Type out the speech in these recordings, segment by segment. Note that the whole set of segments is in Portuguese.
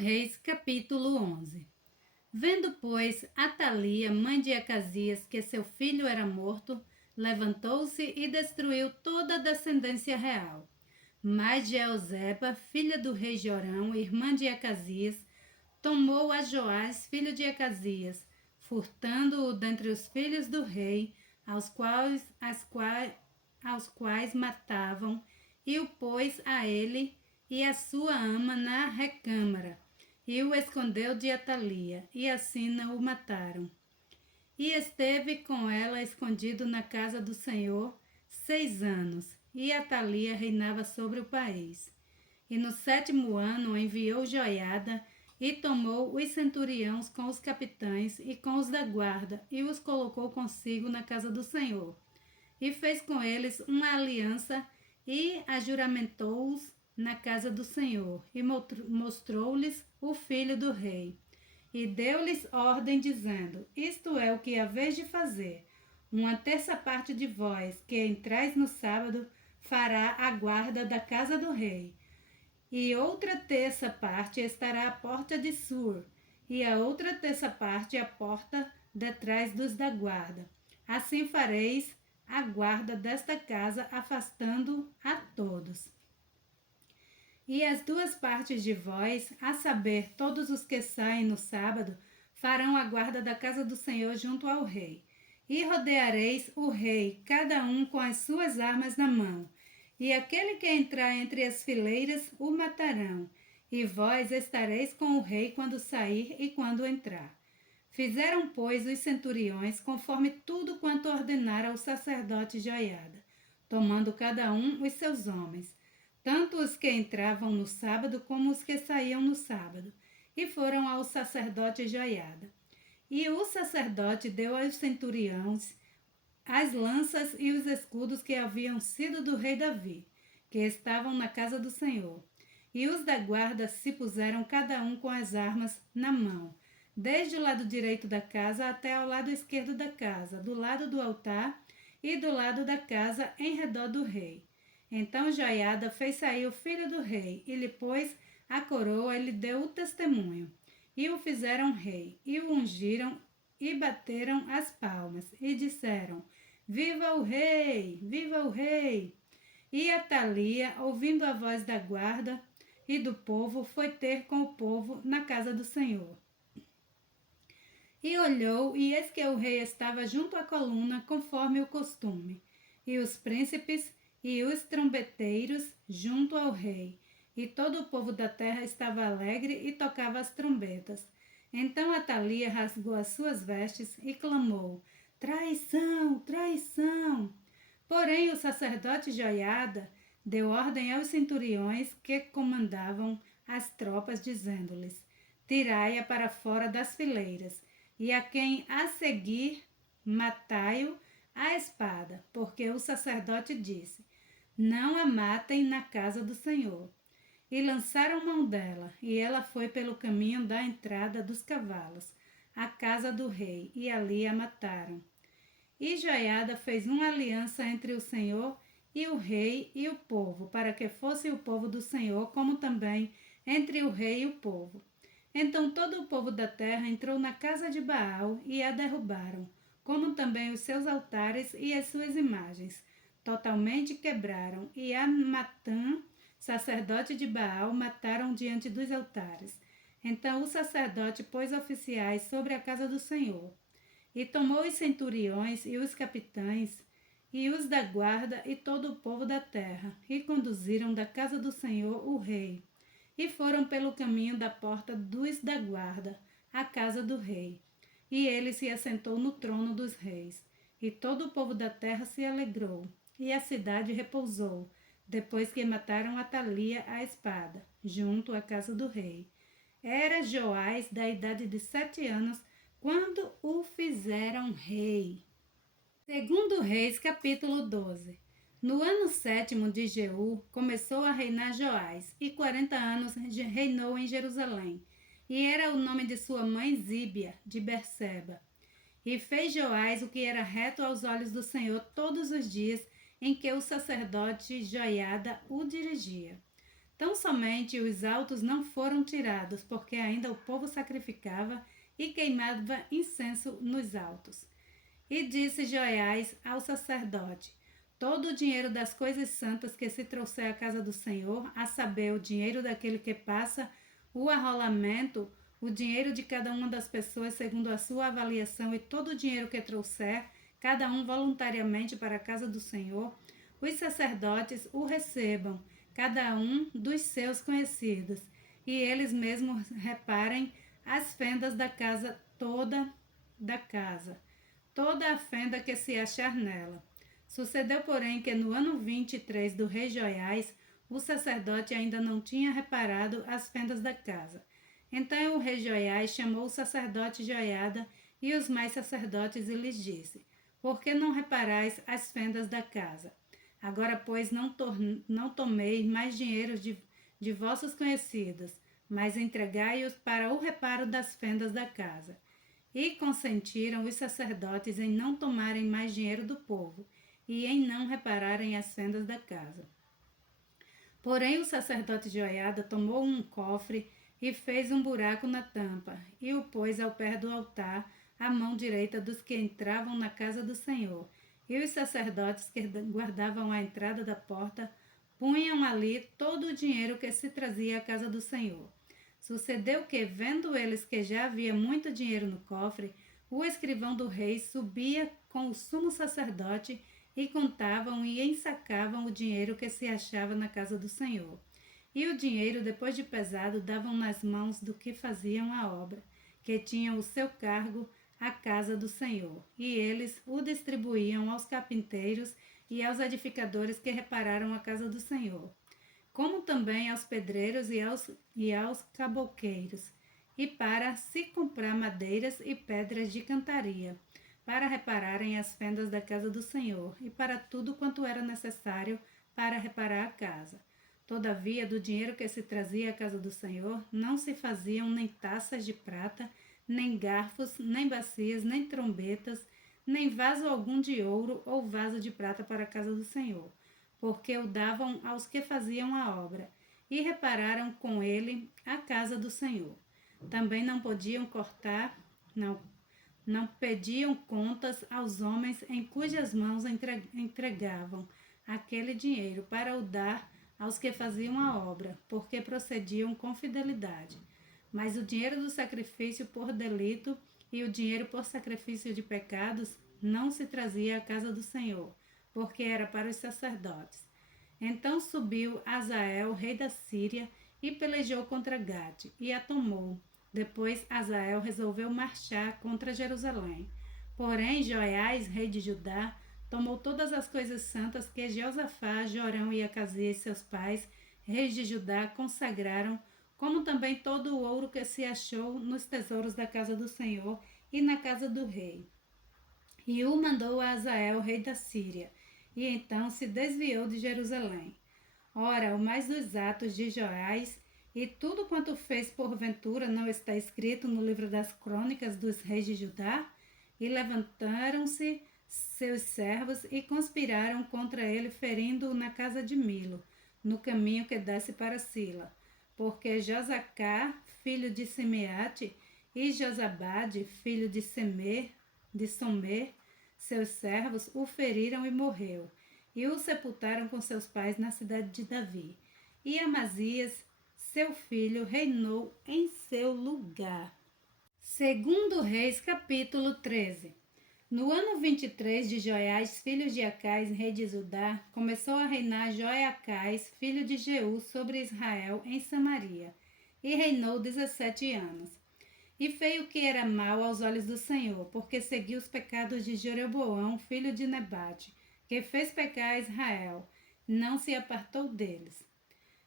Reis, capítulo 11. Vendo, pois, Atalia, mãe de Acasias, que seu filho era morto, levantou-se e destruiu toda a descendência real. Mas Jeozeba, filha do rei Jorão, irmã de Acasias, tomou a Joás, filho de Acasias, furtando-o dentre os filhos do rei, aos quais matavam, e o pôs a ele e a sua ama na recâmara, e o escondeu de Atalia, e assim não o mataram. E esteve com ela escondido na casa do Senhor 6 anos, e Atalia reinava sobre o país. E no 7º ano enviou Joiada, e tomou os centuriões com os capitães e com os da guarda, e os colocou consigo na casa do Senhor. E fez com eles uma aliança, e ajuramentou-os na casa do Senhor, e mostrou-lhes o filho do rei. E deu-lhes ordem, dizendo: Isto é o que haveis de fazer. 1/3 parte de vós, que entrais no sábado, fará a guarda da casa do rei. E outra 1/3 parte estará à porta de Sur, e a outra 1/3 parte à porta detrás dos da guarda. Assim fareis a guarda desta casa, afastando a todos. E as 2 partes de vós, a saber, todos os que saem no sábado, farão a guarda da casa do Senhor junto ao rei. E rodeareis o rei, cada um com as suas armas na mão. E aquele que entrar entre as fileiras, o matarão. E vós estareis com o rei quando sair e quando entrar. Fizeram, pois, os centuriões, conforme tudo quanto ordenara o sacerdote Joiada, tomando cada um os seus homens, tanto os que entravam no sábado como os que saíam no sábado, e foram ao sacerdote Joiada. E o sacerdote deu aos centuriões as lanças e os escudos que haviam sido do rei Davi, que estavam na casa do Senhor. E os da guarda se puseram cada um com as armas na mão, desde o lado direito da casa até ao lado esquerdo da casa, do lado do altar e do lado da casa em redor do rei. Então Joiada fez sair o filho do rei, e lhe pôs a coroa e lhe deu o testemunho. E o fizeram rei, e o ungiram, e bateram as palmas, e disseram: Viva o rei! Viva o rei! E Atalia, ouvindo a voz da guarda e do povo, foi ter com o povo na casa do Senhor. E olhou, e eis que o rei estava junto à coluna, conforme o costume, e os príncipes e os trombeteiros junto ao rei. E todo o povo da terra estava alegre e tocava as trombetas. Então Atalia rasgou as suas vestes e clamou: Traição! Traição! Porém o sacerdote Joiada deu ordem aos centuriões que comandavam as tropas, dizendo-lhes: Tirai-a para fora das fileiras, e a quem a seguir, matai-o à espada, porque o sacerdote disse: Não a matem na casa do Senhor. E lançaram mão dela, e ela foi pelo caminho da entrada dos cavalos, à casa do rei, e ali a mataram. E Joiada fez uma aliança entre o Senhor e o rei e o povo, para que fosse o povo do Senhor, como também entre o rei e o povo. Então todo o povo da terra entrou na casa de Baal e a derrubaram, como também os seus altares e as suas imagens. Totalmente quebraram, e a Matã, sacerdote de Baal, mataram diante dos altares. Então o sacerdote pôs oficiais sobre a casa do Senhor, e tomou os centuriões e os capitães, e os da guarda e todo o povo da terra, e conduziram da casa do Senhor o rei, e foram pelo caminho da porta dos da guarda, à casa do rei. E ele se assentou no trono dos reis, e todo o povo da terra se alegrou, e a cidade repousou, depois que mataram Atalia à espada, junto à casa do rei. Era Joás da idade de 7 anos, quando o fizeram rei. 2 Reis, capítulo 12. No ano 7º de Jeú, começou a reinar Joás, e 40 anos reinou em Jerusalém. E era o nome de sua mãe Zíbia, de Berseba. E fez Joás o que era reto aos olhos do Senhor todos os dias em que o sacerdote Joiada o dirigia. Tão somente os altos não foram tirados, porque ainda o povo sacrificava e queimava incenso nos altos. E disse Joiás ao sacerdote: todo o dinheiro das coisas santas que se trouxer à casa do Senhor, a saber, o dinheiro daquele que passa o arrolamento, o dinheiro de cada uma das pessoas segundo a sua avaliação e todo o dinheiro que trouxer, cada um voluntariamente para a casa do Senhor, os sacerdotes o recebam, cada um dos seus conhecidos, e eles mesmos reparem as fendas da casa toda a fenda que se achar nela. Sucedeu, porém, que no ano 23 do rei Joiás, o sacerdote ainda não tinha reparado as fendas da casa. Então o rei Joiás chamou o sacerdote Joiada e os mais sacerdotes e lhes disse: por que não reparais as fendas da casa? Agora, pois, não tomei mais dinheiro de vossos conhecidos, mas entregai-os para o reparo das fendas da casa. E consentiram os sacerdotes em não tomarem mais dinheiro do povo, e em não repararem as fendas da casa. Porém o sacerdote Joiada tomou um cofre e fez um buraco na tampa, e o pôs ao pé do altar, à mão direita dos que entravam na casa do Senhor. E os sacerdotes que guardavam a entrada da porta punham ali todo o dinheiro que se trazia à casa do Senhor. Sucedeu que, vendo eles que já havia muito dinheiro no cofre, o escrivão do rei subia com o sumo sacerdote e contavam e ensacavam o dinheiro que se achava na casa do Senhor. E o dinheiro, depois de pesado, davam nas mãos do que faziam a obra, que tinham o seu cargo a casa do Senhor. E eles o distribuíam aos carpinteiros e aos edificadores que repararam a casa do Senhor, como também aos pedreiros e aos cabocleiros, e para se comprar madeiras e pedras de cantaria, para repararem as fendas da casa do Senhor, e para tudo quanto era necessário para reparar a casa. Todavia, do dinheiro que se trazia à casa do Senhor, não se faziam nem taças de prata, nem garfos, nem bacias, nem trombetas, nem vaso algum de ouro ou vaso de prata para a casa do Senhor, porque o davam aos que faziam a obra, e repararam com ele a casa do Senhor. Também não pediam contas aos homens em cujas mãos entregavam aquele dinheiro para o dar aos que faziam a obra, porque procediam com fidelidade. Mas o dinheiro do sacrifício por delito e o dinheiro por sacrifício de pecados não se trazia à casa do Senhor, porque era para os sacerdotes. Então subiu Azael, rei da Síria, e pelejou contra Gate, e a tomou. Depois Azael resolveu marchar contra Jerusalém. Porém Joiás, rei de Judá, tomou todas as coisas santas que Josafá, Jorão e Acasias, seus pais, reis de Judá, consagraram, como também todo o ouro que se achou nos tesouros da casa do Senhor e na casa do rei. E o mandou a Azael, rei da Síria, e então se desviou de Jerusalém. Ora, o mais dos atos de Joás e tudo quanto fez porventura não está escrito no livro das crônicas dos reis de Judá? E levantaram-se seus servos e conspiraram contra ele, ferindo-o na casa de Milo, no caminho que desce para Sila. Porque Josacá, filho de Simeate, e Josabade, filho de Somer, seus servos, o feriram e morreu, e o sepultaram com seus pais na cidade de Davi. E Amazias, seu filho, reinou em seu lugar. Segundo Reis, capítulo 13. No ano 23 de Joiás, filho de Acais, rei de Judá, começou a reinar Joiacás, filho de Jeú, sobre Israel, em Samaria, e reinou 17 anos. E fez o que era mal aos olhos do Senhor, porque seguiu os pecados de Jeroboão, filho de Nebate, que fez pecar a Israel, não se apartou deles.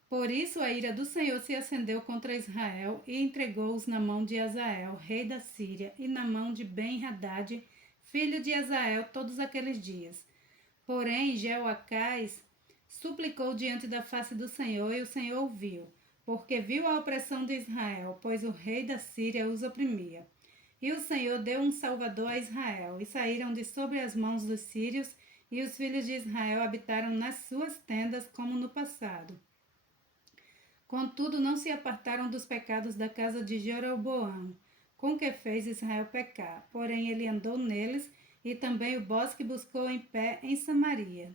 Por isso a ira do Senhor se acendeu contra Israel e entregou-os na mão de Azael, rei da Síria, e na mão de Ben-Hadad, filho de Azael, todos aqueles dias. Porém, Jeoacás suplicou diante da face do Senhor, e o Senhor ouviu, porque viu a opressão de Israel, pois o rei da Síria os oprimia. E o Senhor deu um salvador a Israel, e saíram de sobre as mãos dos sírios, e os filhos de Israel habitaram nas suas tendas como no passado. Contudo, não se apartaram dos pecados da casa de Jeroboão, com que fez Israel pecar. Porém, ele andou neles, e também o bosque buscou em pé em Samaria,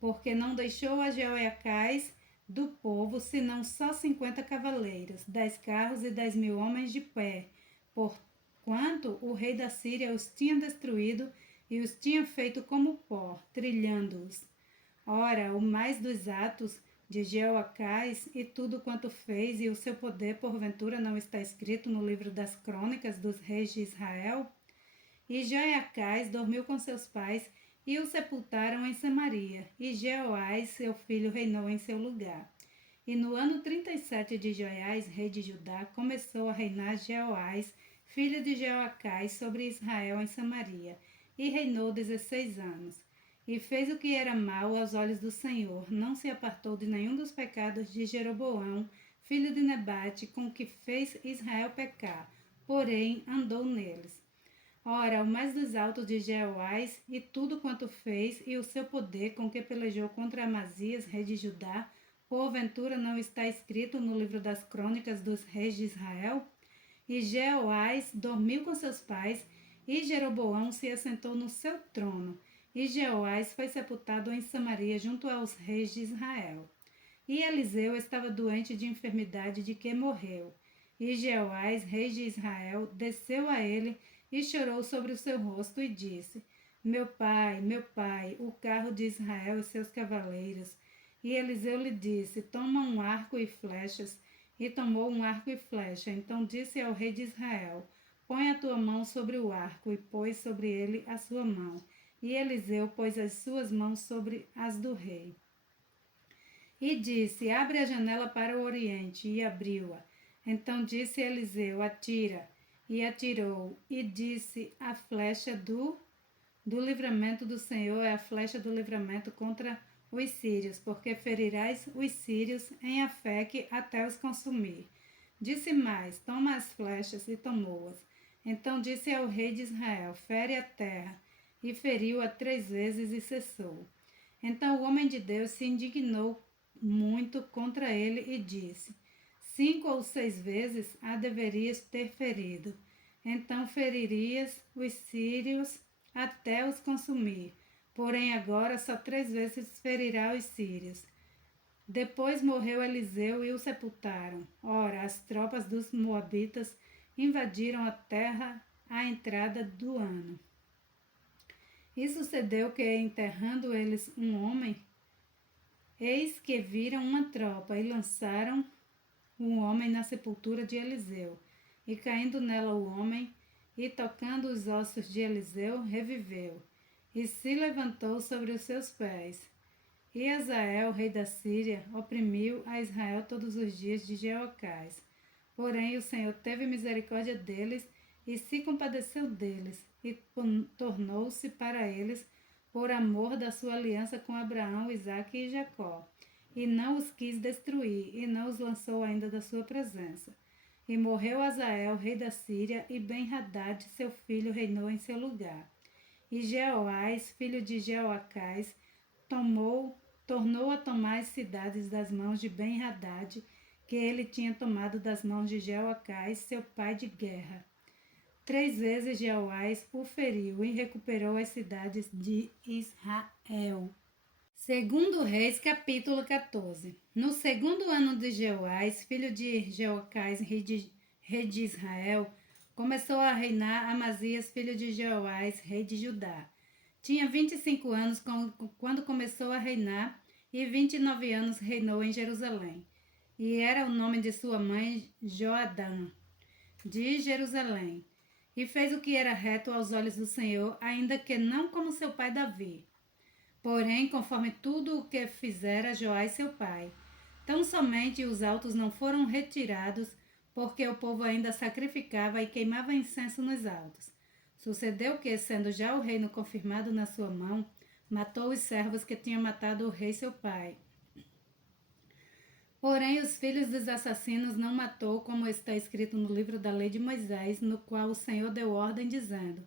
porque não deixou a Jeoiacás do povo, senão só 50 cavaleiros, 10 carros e 10.000 homens de pé, porquanto o rei da Síria os tinha destruído e os tinha feito como pó, trilhando-os. Ora, o mais dos atos de Jeoacás e tudo quanto fez e o seu poder, porventura, não está escrito no livro das crônicas dos reis de Israel? E Jeoacás dormiu com seus pais e o sepultaram em Samaria, e Jeoás, seu filho, reinou em seu lugar. E no ano 37 de Joiás, rei de Judá, começou a reinar Jeoás, filho de Jeoacás, sobre Israel em Samaria, e reinou 16 anos. E fez o que era mal aos olhos do Senhor, não se apartou de nenhum dos pecados de Jeroboão, filho de Nebate, com que fez Israel pecar, porém andou neles. Ora, o mais dos altos de Jeoás, e tudo quanto fez, e o seu poder com que pelejou contra Amazias, rei de Judá, porventura não está escrito no livro das crônicas dos reis de Israel? E Jeoás dormiu com seus pais, e Jeroboão se assentou no seu trono. E Jeoás foi sepultado em Samaria junto aos reis de Israel. E Eliseu estava doente de enfermidade de que morreu. E Jeoás, rei de Israel, desceu a ele e chorou sobre o seu rosto e disse: meu pai, o carro de Israel e seus cavaleiros. E Eliseu lhe disse: toma um arco e flechas. E tomou um arco e flecha. Então disse ao rei de Israel: põe a tua mão sobre o arco, e pôs sobre ele a sua mão. E Eliseu pôs as suas mãos sobre as do rei. E disse: abre a janela para o oriente. E abriu-a. Então disse Eliseu: atira. E atirou. E disse: a flecha do livramento do Senhor é a flecha do livramento contra os sírios, porque ferirás os sírios em Afeque até os consumir. Disse mais: toma as flechas, e tomou-as. Então disse ao rei de Israel: fere a terra. E feriu-a 3 vezes e cessou. Então o homem de Deus se indignou muito contra ele e disse: 5 ou 6 vezes a deverias ter ferido. Então feririas os sírios até os consumir. Porém agora só 3 vezes ferirá os sírios. Depois morreu Eliseu e o sepultaram. Ora, as tropas dos moabitas invadiram a terra à entrada do ano. E sucedeu que, enterrando eles um homem, eis que viram uma tropa e lançaram um homem na sepultura de Eliseu. E caindo nela o homem, e tocando os ossos de Eliseu, reviveu, e se levantou sobre os seus pés. E Hazael, rei da Síria, oprimiu a Israel todos os dias de Jeoacás. Porém o Senhor teve misericórdia deles, e se compadeceu deles, e tornou-se para eles por amor da sua aliança com Abraão, Isaque e Jacó, e não os quis destruir, e não os lançou ainda da sua presença. E morreu Hazael, rei da Síria, e Ben-Hadad, seu filho, reinou em seu lugar. E Jeoás, filho de Jeoacás, tornou a tomar as cidades das mãos de Ben-Hadad, que ele tinha tomado das mãos de Jeoacás, seu pai de guerra. 3 vezes Jeoás o feriu e recuperou as cidades de Israel. Segundo Reis, capítulo 14. No segundo ano de Jeoás, filho de Jeoacás, rei de Israel, começou a reinar Amazias, filho de Jeoás, rei de Judá. Tinha 25 anos quando começou a reinar, e 29 anos reinou em Jerusalém. E era o nome de sua mãe Joadã, de Jerusalém. E fez o que era reto aos olhos do Senhor, ainda que não como seu pai Davi. Porém, conforme tudo o que fizera Joás seu pai. Tão somente os altos não foram retirados, porque o povo ainda sacrificava e queimava incenso nos altos. Sucedeu que, sendo já o reino confirmado na sua mão, matou os servos que tinha matado o rei seu pai. Porém, os filhos dos assassinos não matou, como está escrito no livro da lei de Moisés, no qual o Senhor deu ordem, dizendo: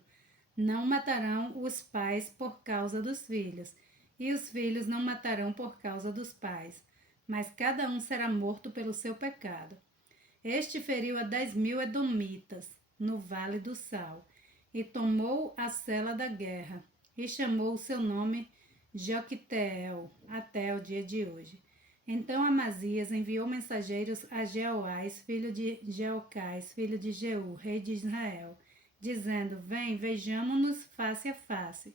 não matarão os pais por causa dos filhos, e os filhos não matarão por causa dos pais. mas cada um será morto pelo seu pecado. Este feriu a 10.000 edomitas no Vale do Sal, e tomou a sela da guerra, e chamou o seu nome Joquiteel, até o dia de hoje. Então Amazias enviou mensageiros a Jeoás, filho de Jeocás, filho de Jeú, rei de Israel, dizendo: Vem, vejamo-nos face a face.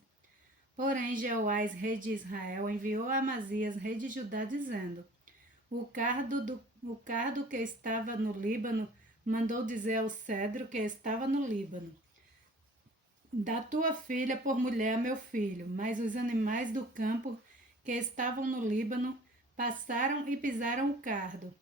Porém, Jeoás, rei de Israel, enviou a Amazias, rei de Judá, dizendo: o cardo que estava no Líbano mandou dizer ao cedro que estava no Líbano: dá tua filha por mulher a meu filho. Mas os animais do campo que estavam no Líbano passaram e pisaram o cardo.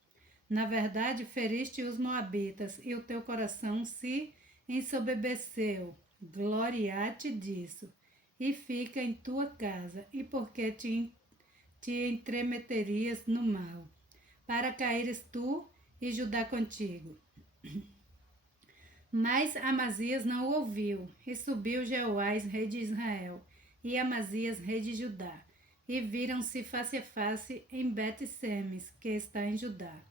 Na verdade, feriste os moabitas, e o teu coração se ensoberbeceu. Glória-te disso, e fica em tua casa, e porque te entremeterias no mal, para caíres tu e Judá contigo. Mas Amazias não o ouviu, e subiu Jeoás, rei de Israel, e Amazias, rei de Judá, e viram-se face a face em Bet-Semes, que está em Judá.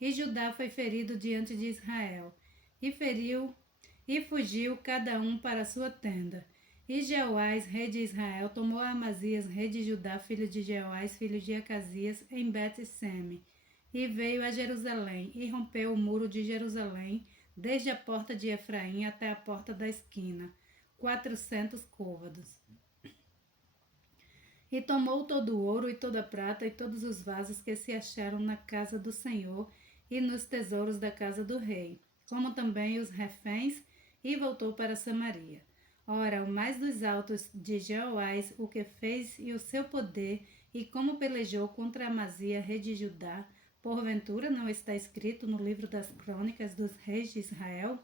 E Judá foi ferido diante de Israel, e fugiu cada um para sua tenda. E Jeoás, rei de Israel, tomou Amazias, rei de Judá, filho de Jeoás, filho de Acasias, em Bet-Seme, e veio a Jerusalém, e rompeu o muro de Jerusalém, desde a porta de Efraim até a porta da esquina, 400 côvados. E tomou todo o ouro e toda a prata e todos os vasos que se acharam na casa do Senhor e nos tesouros da casa do rei, como também os reféns, e voltou para Samaria. Ora, o mais dos altos de Jeoás, o que fez e o seu poder, e como pelejou contra Amazia, rei de Judá, porventura não está escrito no livro das crônicas dos reis de Israel?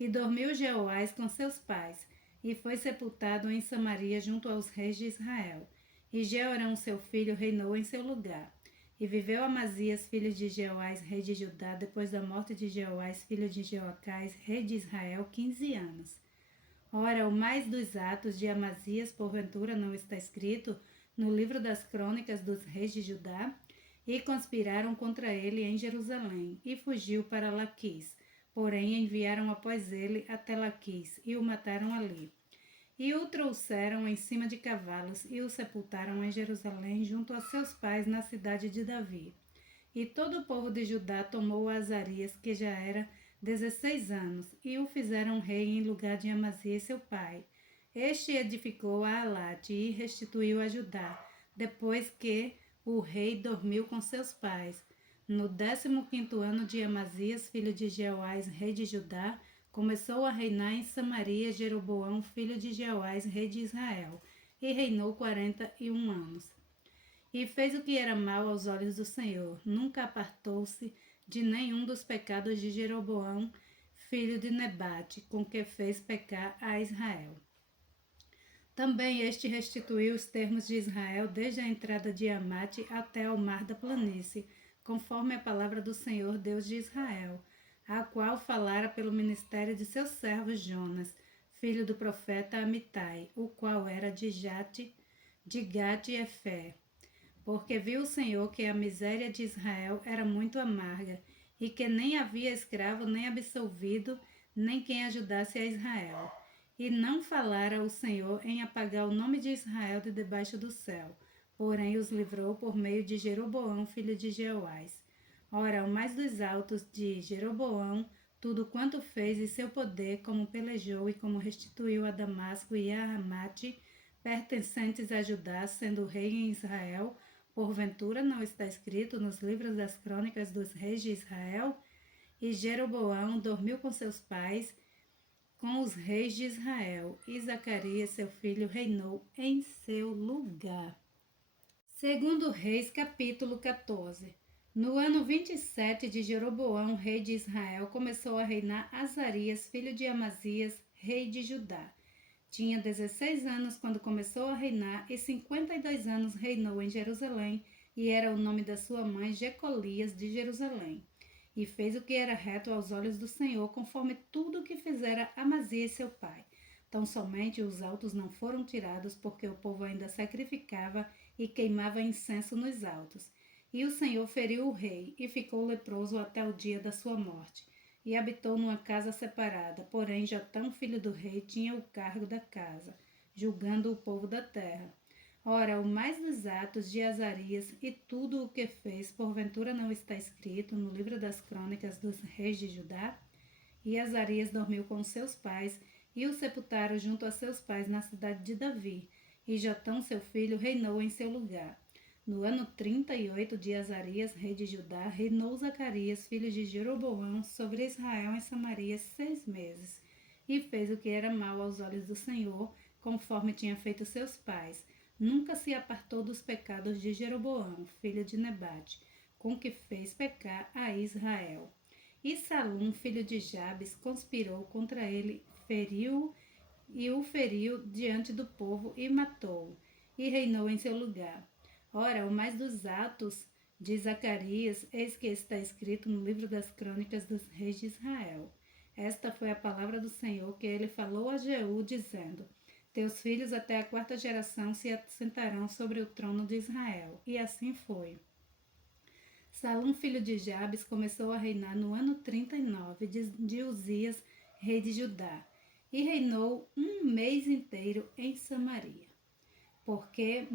E dormiu Jeoás com seus pais, e foi sepultado em Samaria junto aos reis de Israel. E Jeorão, seu filho, reinou em seu lugar. E viveu Amazias, filho de Jeoás, rei de Judá, depois da morte de Jeoás, filho de Jeoacás, rei de Israel, 15 anos. Ora, o mais dos atos de Amazias, porventura não está escrito no livro das crônicas dos reis de Judá? E conspiraram contra ele em Jerusalém, e fugiu para Laquis. Porém, enviaram após ele até Laquis, e o mataram ali. E o trouxeram em cima de cavalos, e o sepultaram em Jerusalém, junto a seus pais, na cidade de Davi. E todo o povo de Judá tomou Azarias, que já era 16 anos, e o fizeram rei em lugar de Amazias, seu pai. Este edificou a Alate e restituiu a Judá, depois que o rei dormiu com seus pais. No 15º ano de Amazias, filho de Jeoás, rei de Judá, começou a reinar em Samaria Jeroboão, filho de Jeoás, rei de Israel, e reinou 41 anos. E fez o que era mal aos olhos do Senhor, nunca apartou-se de nenhum dos pecados de Jeroboão, filho de Nebate, com que fez pecar a Israel. Também este restituiu os termos de Israel desde a entrada de Amate até ao mar da planície, conforme a palavra do Senhor Deus de Israel, a qual falara pelo ministério de seu servo Jonas, filho do profeta Amitai, o qual era de Gate-Efé. Porque viu o Senhor que a miséria de Israel era muito amarga, e que nem havia escravo nem absolvido, nem quem ajudasse a Israel. E não falara o Senhor em apagar o nome de Israel de debaixo do céu, porém os livrou por meio de Jeroboão, filho de Jeoás. Ora, o mais dos altos de Jeroboão, tudo quanto fez e seu poder, como pelejou e como restituiu a Damasco e a Ramate, pertencentes a Judá, sendo rei em Israel, porventura não está escrito nos livros das crônicas dos reis de Israel? E Jeroboão dormiu com seus pais, com os reis de Israel, e Zacarias, seu filho, reinou em seu lugar. Segundo Reis, capítulo 14. No ano 27 de Jeroboão, rei de Israel, começou a reinar Azarias, filho de Amazias, rei de Judá. Tinha 16 anos quando começou a reinar, e 52 anos reinou em Jerusalém, e era o nome da sua mãe Jecolias de Jerusalém. E fez o que era reto aos olhos do Senhor, conforme tudo o que fizera Amazias seu pai. Tão somente os altos não foram tirados, porque o povo ainda sacrificava e queimava incenso nos altos. E o Senhor feriu o rei, e ficou leproso até o dia da sua morte, e habitou numa casa separada. Porém, Jotão, filho do rei, tinha o cargo da casa, julgando o povo da terra. Ora, o mais dos atos de Azarias e tudo o que fez, porventura não está escrito no livro das crônicas dos reis de Judá? E Azarias dormiu com seus pais, e o sepultaram junto a seus pais na cidade de Davi. E Jotão, seu filho, reinou em seu lugar. No ano 38 de Azarias, rei de Judá, reinou Zacarias, filho de Jeroboão, sobre Israel em Samaria 6 meses. E fez o que era mal aos olhos do Senhor, conforme tinha feito seus pais. Nunca se apartou dos pecados de Jeroboão, filho de Nebate, com que fez pecar a Israel. E Salum, filho de Jabes, conspirou contra ele, o feriu diante do povo e matou-o, e reinou em seu lugar. Ora, o mais dos atos de Zacarias, eis que está escrito no livro das crônicas dos reis de Israel. Esta foi a palavra do Senhor que ele falou a Jeú, dizendo: Teus filhos até a 4ª geração se assentarão sobre o trono de Israel. E assim foi. Salum, filho de Jabes, começou a reinar no ano 39 de Uzias, rei de Judá, e reinou 1 mês inteiro em Samaria. Porque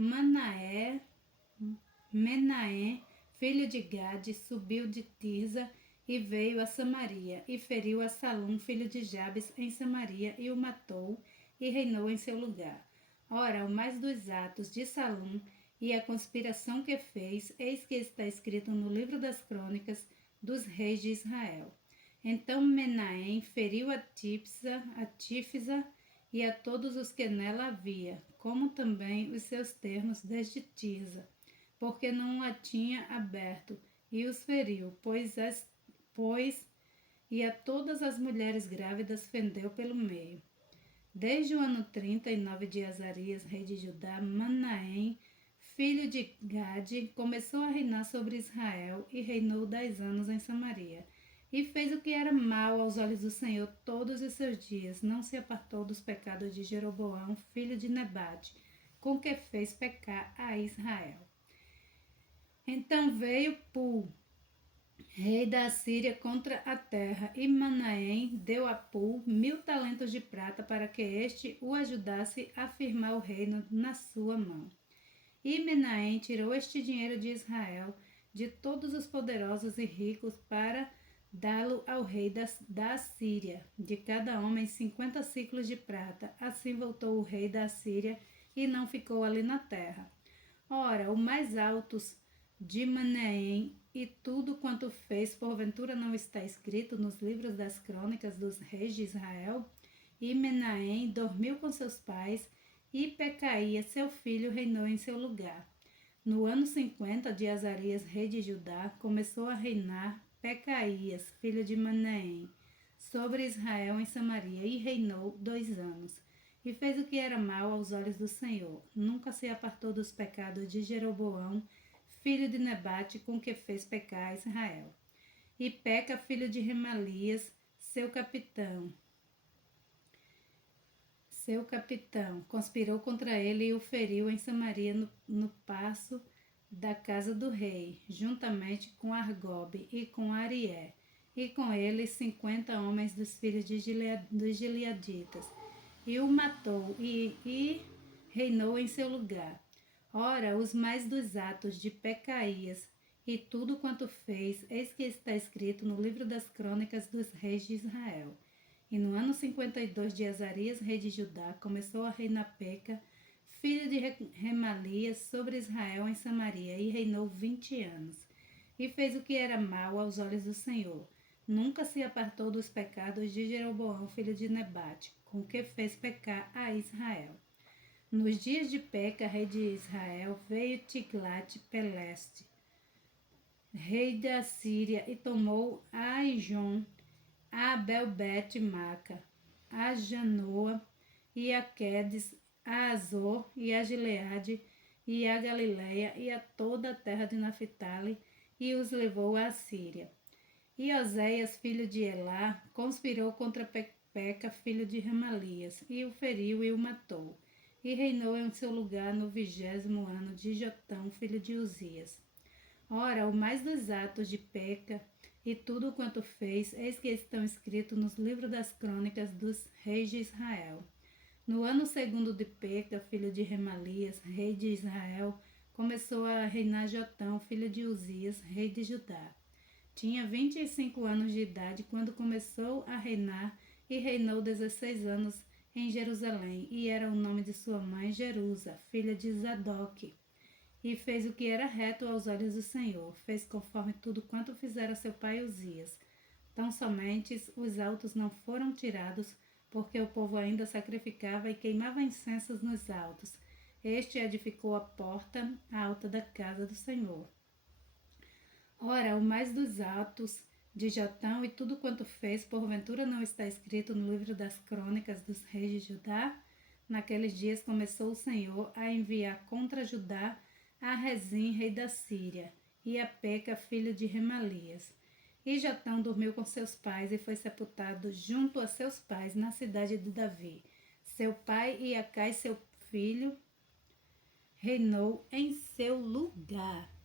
Menahem, filho de Gade, subiu de Tirza e veio a Samaria, e feriu a Salum, filho de Jabes, em Samaria, e o matou, e reinou em seu lugar. Ora, o mais dos atos de Salum e a conspiração que fez, eis que está escrito no livro das crônicas dos reis de Israel. Então Menahem feriu a Tífisa e a todos os que nela havia, como também os seus termos desde Tirza, porque não a tinha aberto, e os feriu, e a todas as mulheres grávidas fendeu pelo meio. Desde o ano 39 de Azarias, rei de Judá, Manaém, filho de Gade, começou a reinar sobre Israel e reinou 10 anos em Samaria. E fez o que era mal aos olhos do Senhor todos os seus dias. Não se apartou dos pecados de Jeroboão, filho de Nebate, com que fez pecar a Israel. Então veio Pu, rei da Assíria, contra a terra, e Manaém deu a Pu 1000 talentos de prata para que este o ajudasse a firmar o reino na sua mão. E Menahem tirou este dinheiro de Israel, de todos os poderosos e ricos, para dá-lo ao rei da Assíria, de cada homem 50 ciclos de prata. Assim voltou o rei da Assíria e não ficou ali na terra. Ora, o mais altos de Menahem e tudo quanto fez, porventura não está escrito nos livros das crônicas dos reis de Israel? E Menahem dormiu com seus pais, e Pecaía, seu filho, reinou em seu lugar. No ano 50 de Azarias, rei de Judá, começou a reinar Pecaías, filho de Menahem, sobre Israel em Samaria, e reinou 2 anos. E fez o que era mal aos olhos do Senhor. Nunca se apartou dos pecados de Jeroboão, filho de Nebate, com que fez pecar Israel. E Peca, filho de Remalias, seu capitão, conspirou contra ele e o feriu em Samaria no paço da casa do rei, juntamente com Argobe e com Arié, e com ele 50 homens dos filhos dos Gileaditas, e o matou e reinou em seu lugar. Ora, os mais dos atos de Pecaías e tudo quanto fez, eis que está escrito no livro das crônicas dos reis de Israel. E no ano 52 de Azarias, rei de Judá, começou a reinar Peca, filho de Remalias, sobre Israel em Samaria, e reinou 20 anos. E fez o que era mal aos olhos do Senhor. Nunca se apartou dos pecados de Jeroboão, filho de Nebate, com que fez pecar a Israel. Nos dias de Peca, rei de Israel, veio Tiglat-Peleste, rei da Síria, e tomou a Aijon, a Abel-Bet-Maca, a Janoa e a Quedes, a Azor e a Gileade e a Galileia e a toda a terra de Naphtali, e os levou à Síria. E Oséias, filho de Elá, conspirou contra Peca, filho de Remalias, e o feriu e o matou, e reinou em seu lugar no 20º ano de Jotão, filho de Uzias. Ora, o mais dos atos de Peca e tudo quanto fez, eis que estão escritos nos livros das crônicas dos reis de Israel. No ano segundo de Peca, filho de Remalias, rei de Israel, começou a reinar Jotão, filho de Uzias, rei de Judá. Tinha 25 anos de idade quando começou a reinar e reinou 16 anos em Jerusalém, e era o nome de sua mãe Jerusa, filha de Zadok. E fez o que era reto aos olhos do Senhor, fez conforme tudo quanto fizera seu pai Uzias. Tão somente os altos não foram tirados, porque o povo ainda sacrificava e queimava incensos nos altos. Este edificou a porta alta da casa do Senhor. Ora, o mais dos atos de Jotão e tudo quanto fez, porventura não está escrito no livro das crônicas dos reis de Judá? Naqueles dias começou o Senhor a enviar contra Judá a Rezim, rei da Síria, e a Peca, filho de Remalias. E Jotão dormiu com seus pais e foi sepultado junto a seus pais na cidade de Davi. Seu pai e Acai, seu filho, reinou em seu lugar.